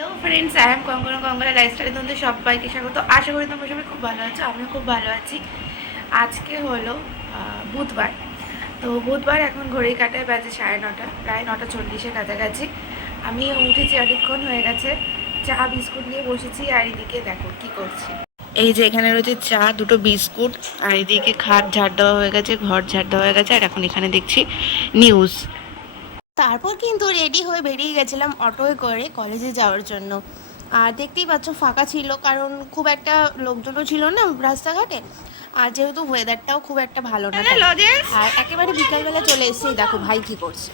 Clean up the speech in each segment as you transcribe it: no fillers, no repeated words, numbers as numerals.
Hello friends, I am Kangana লাইফস্টাইলে তোমাদের সবাইকে স্বাগত। আশা করি তোমরা সবাই খুব ভালো আছো, আমিও খুব ভালো আছি। আজকে হলো বুধবার। তো বুধবার এখন ঘড়ি কাটায় বাজে 9:30, প্রায় 9:40-এর কাছাকাছি। আমি উঠেছি, অনেকক্ষণ হয়ে গেছে। চা বিস্কুট নিয়ে বসেছি, আর এদিকে দেখো কি করছি। এই যে এখানে রয়েছে চা, দুটো বিস্কুট, আর এদিকে খাট ঝাড় দেওয়া হয়ে গেছে, ঘর ঝাড় দেওয়া হয়ে গেছে, আর এখন এখানে দেখছি নিউজ। তারপর কিন্তু রেডি হয়ে বেরিয়ে গেছিলাম অটোয় করে কলেজে যাওয়ার জন্য। আর দেখতেই পাচ্ছ ফাঁকা ছিল, কারণ খুব একটা লোকজনও ছিল না রাস্তাঘাটে। আর যেহেতু ওয়েদারটাও খুব একটা ভালো না, আর একেবারে বিকালবেলা চলে এসেছি। দেখো ভাই কি করছে,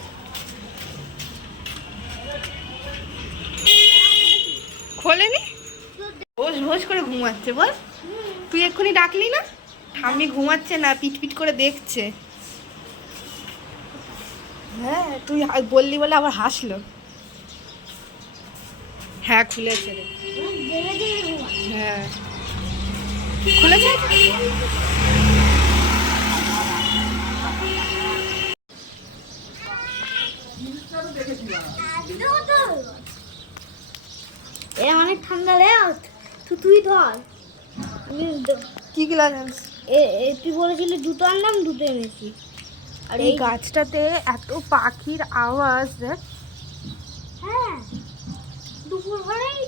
খোলেনি, ভোজ ভোজ করে ঘুমাচ্ছে। বল, তুই এক্ষুনি ডাকলি না? ঠাম্মি ঘুমাচ্ছে না, পিট পিট করে দেখছে। হ্যাঁ, তুই বললি বলে আবার হাসলো। হ্যাঁ খুলেছে রে, হ্যাঁ খুলেছে। এ অনেক ঠান্ডা রে। তুই ধর। কি গ্লাস? তুই বলেছিলি দুটো আনলাম, দুটো এনেছি। আর এই গাছটাতে এত পাখির আওয়াজ দেখ। হ্যাঁ, দুপুর হলেই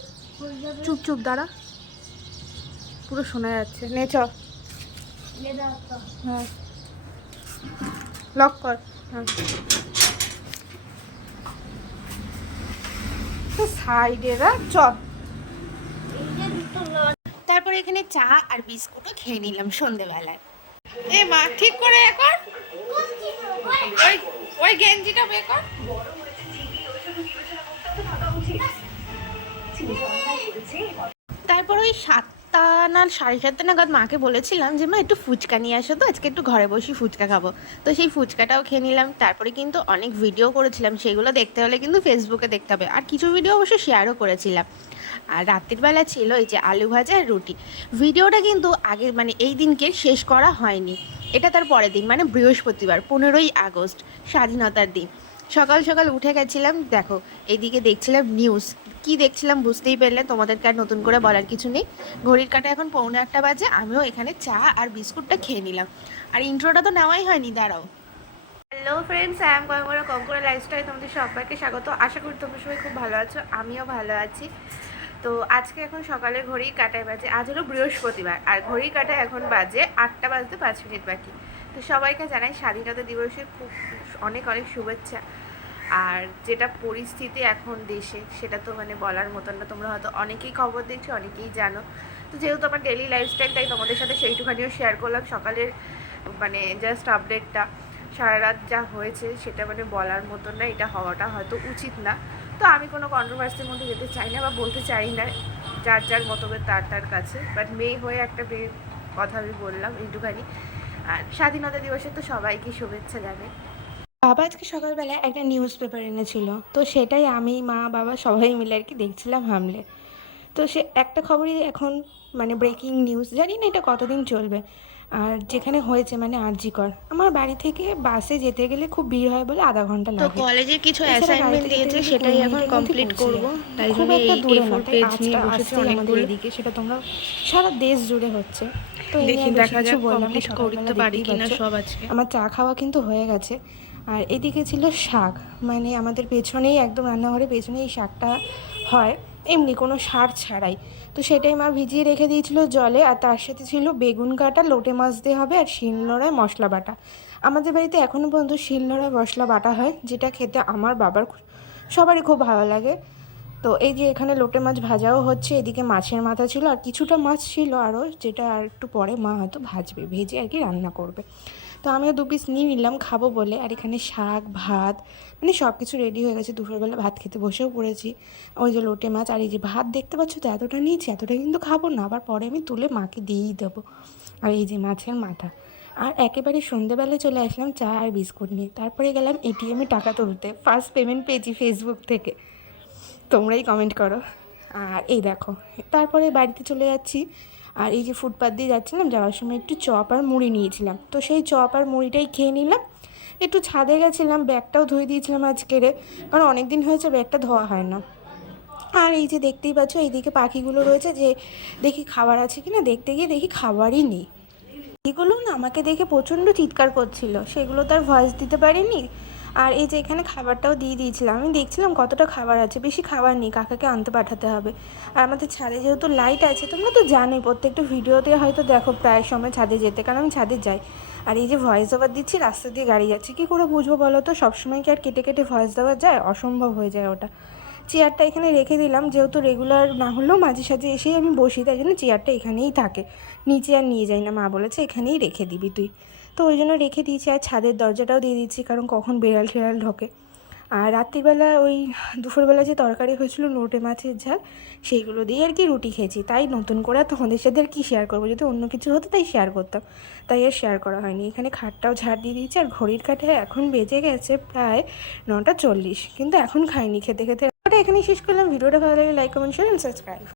চুপ চুপ দাঁড়া, পুরো শোনা যাচ্ছে। নে চ। হ্যাঁ, লক কর। হ্যাঁ, সাইডে রাখ, চ। তারপরে এখানে চা আর বিস্কুটও খেয়ে নিলাম সন্ধেবেলায়। এ মা, ঠিক করে এখন ওই ওই গেঞ্জিটা বের কর। তারপর ওই 7টা না 7:30 নাগাদ মাকে বলেছিলাম যে মা একটু ফুচকা নিয়ে আসো, তো আজকে একটু ঘরে বসে ফুচকা খাবো। তো সেই ফুচকাটাও খেয়ে নিলাম। তারপরে কিন্তু অনেক ভিডিও করেছিলাম, সেগুলো দেখতে হলে কিন্তু ফেসবুকে দেখতে হবে। আর কিছু ভিডিও অবশ্য শেয়ারও করেছিলাম। আর রাত্রির বেলা ছিল এই যে আলু ভাজা আর রুটি। ভিডিওটা কিন্তু আগে মানে এই দিনকে শেষ করা হয়নি, এটা তার পরের দিন মানে বৃহস্পতিবার 15ই আগস্ট, স্বাধীনতার দিন। সকাল সকাল উঠে গেছিলাম, দেখো এইদিকে দেখছিলাম নিউজ। কি দেখছিলাম বুঝতেই পারলে, তোমাদেরকে আর নতুন করে বলার কিছু নেই। ঘড়ির কাঁটা এখন 1:45 বাজে, আমিও এখানে চা আর বিস্কুটটা খেয়ে নিলাম। আর ইন্ট্রোটা তো নেওয়াই হয়নি, দাঁড়াও। Hello friends, I am Kankana lifestyle, তোমাদের সবাইকে স্বাগত। আশা করি তোমরা সবাই খুব ভালো আছো, আমিও ভালো আছি। তো আজকে এখন সকালে ঘড়ির কাঁটায় বাজে, আজ হলো বৃহস্পতিবার, আর ঘড়ির কাঁটায় এখন বাজে 8টা বাজতে 5 মিনিট বাকি। তো সবাইকে জানাই স্বাধীনতা দিবসের খুব অনেক অনেক শুভেচ্ছা। আর যেটা পরিস্থিতি এখন দেশে, সেটা তো মানে বলার মতন না। তোমরা হয়তো অনেকেই খবর দেখছো, অনেকেই জানো। তো যেহেতু আমার ডেলি লাইফস্টাইল, তাই তোমাদের সাথে সেইটুখানিও শেয়ার করলাম। সকালের মানে জাস্ট আপডেটটা, সারা রাত যা হয়েছে সেটা মানে বলার মতন না, এটা হওয়াটা হয়তো উচিত না। তো আমি কোনো কন্ট্রোভার্সির মধ্যে যেতে চাই না বা বলতে চাই না, যার যার মতভেদ তার তার কাছে। বাট মেয়ে হয়ে একটা মেয়ের কথা আমি বললাম এইটুখানি। আর স্বাধীনতা দিবসে তো সবাইকে শুভেচ্ছা জানাই। বাবা আজকে সকালবেলায় একটা নিউজ পেপার এনেছিল, তো সেটাই আমি মা বাবা সবাই মিলে আর কি দেখছিলাম হামলে। তো সে একটা খবরই এখন মানে ব্রেকিং নিউজ, জানি না এটা কতদিন চলবে। আর যেখানে হয়েছে মানে আরজি কর, আমার বাড়ি থেকে বাসে যেতে গেলে খুব ভিড় হয় বলে আধা ঘন্টা লাগে। তো কলেজে কিছু অ্যাসাইনমেন্ট দিয়েছে, সেটাই এখন কমপ্লিট করব। তাই জন্য এই A4 পেজ নিয়ে বসেছি অনেকগুলো। এদিকে সেটা তোমরা সারা দেশ জুড়ে হচ্ছে, তো দেখি দেখা যাক কমপ্লিট করতে পারি কিনা সব। আজকে আমার চা খাওয়া কিন্তু হয়ে গেছে। আর এদিকে ছিল শাক, মানে আমাদের পেছনেই একদম রান্নাঘরে পেছনেই এই শাকটা হয়, এমনি কোনো সার ছাড়াই। তো সেটাই মা ভিজিয়ে রেখে দিয়েছিল জলে, আর তার সাথে ছিল বেগুন কাটা, লোটে মাছ দিয়ে হবে, আর শিলনোড়ায় মশলা বাটা। আমাদের বাড়িতে এখনও পর্যন্ত শিলনোড়ায় মশলা বাটা হয়, যেটা খেতে আমার বাবার সবারই খুব ভালো লাগে। তো এই যে এখানে লোটে মাছ ভাজাও হচ্ছে, এদিকে মাছের মাথা ছিল, আর কিছুটা মাছ ছিল আরও, যেটা আর একটু পরে মা হয়তো ভাজবে, ভেজে আর কি রান্না করবে। তো আমিও 2 পিস নিয়ে নিলাম খাবো বলে। আর এখানে শাক ভাত মানে সব কিছু রেডি হয়ে গেছে, দুপুরবেলা ভাত খেতে বসেও পড়েছি। ওই যে লোটে মাছ আর এই যে ভাত দেখতে পাচ্ছ তো, এতটা নিয়েছি, এতটা কিন্তু খাবো না, আবার পরে আমি তুলে মাকে দিয়েই দেবো। আর এই যে মাছের মাথা। আর একেবারে সন্ধ্যেবেলায় চলে আসলাম চা আর বিস্কুট নিয়ে। তারপরে গেলাম এটিএমে টাকা তুলতে, ফার্স্ট পেমেন্ট পেয়েছি ফেসবুক থেকে, তোমরাই কমেন্ট করো। আর এই দেখো, তারপরে বাড়িতে চলে যাচ্ছি। আর এই যে ফুটপাথ দিয়ে যাচ্ছিলাম, যাওয়ার সময় একটু চপ আর মুড়ি নিয়েছিলাম, তো সেই চপ আর মুড়িটাই খেয়ে নিলাম। একটু ছাদে গেছিলাম, ব্যাগটাও ধুয়ে দিয়েছিলাম আজকেরে, কারণ অনেক দিন হয়েছে ব্যাগটা ধোয়া হয় না। আর এই যে দেখতেই পাচ্ছ এইদিকে পাখিগুলো রয়েছে, যে দেখি খাবার আছে কিনা, দেখতে গিয়ে দেখি খাবারই নেই। এগুলো না আমাকে দেখে প্রচণ্ড চিৎকার করছিল, সেগুলো তো আর ভয়েস দিতে পারিনি। আর এই যে এখানে খাবারটাও দিয়ে দিয়েছিলাম, আমি দেখছিলাম কতটা খাবার আছে, বেশি খাবার নেই, কাকাকে আনতে পাঠাতে হবে। আর আমাদের ছাদে যেহেতু লাইট আছে, তোমরা তো জানোই, প্রত্যেকটা ভিডিওতে হয়তো দেখো প্রায় সময় ছাদে যেতে, কারণ আমি ছাদে যাই। আর এই যে ভয়েস ওভার দিচ্ছি, রাস্তা দিয়ে গাড়ি যাচ্ছে, কী করে বুঝবো বলো তো, সবসময় কি আর কেটে কেটে ভয়েস দেওয়া যায়? অসম্ভব হয়ে যায় ওটা। চেয়ারটা এখানে রেখে দিলাম, যেহেতু রেগুলার না হলেও মাঝে সাঝে এসেই আমি বসি, তাই জন্য চেয়ারটা এখানেই থাকে, নিচে আর নিয়ে যাই না, মা বলেছে এখানেই রেখে দিবি তুই। তো ওই জন্য রেখে দিয়েছি। আর ছাদের দরজাটাও দিয়ে দিচ্ছি, কারণ কখন বেড়াল ঠেড়াল ঢোকে। আর রাত্রিবেলা ওই দুপুরবেলা যে তরকারি হয়েছিল লোটে মাছের ঝাল, সেইগুলো দিয়ে আর কি রুটি খেয়েছি। তাই নতুন করে আর তোমাদের সাথে আর কি শেয়ার করবো, যদি অন্য কিছু হতো তাই শেয়ার করতাম, তাই আর শেয়ার করা হয়নি। এখানে খাটটাও ঝাড় দিয়ে দিয়েছি। আর ঘড়ির কাঁটে এখন বেজে গেছে প্রায় 9টা 40, কিন্তু এখন খাইনি, খেতে খেতে। ওটা এখানেই শেষ করলাম। ভিডিওটা ভালো লাগলে like comment share and subscribe.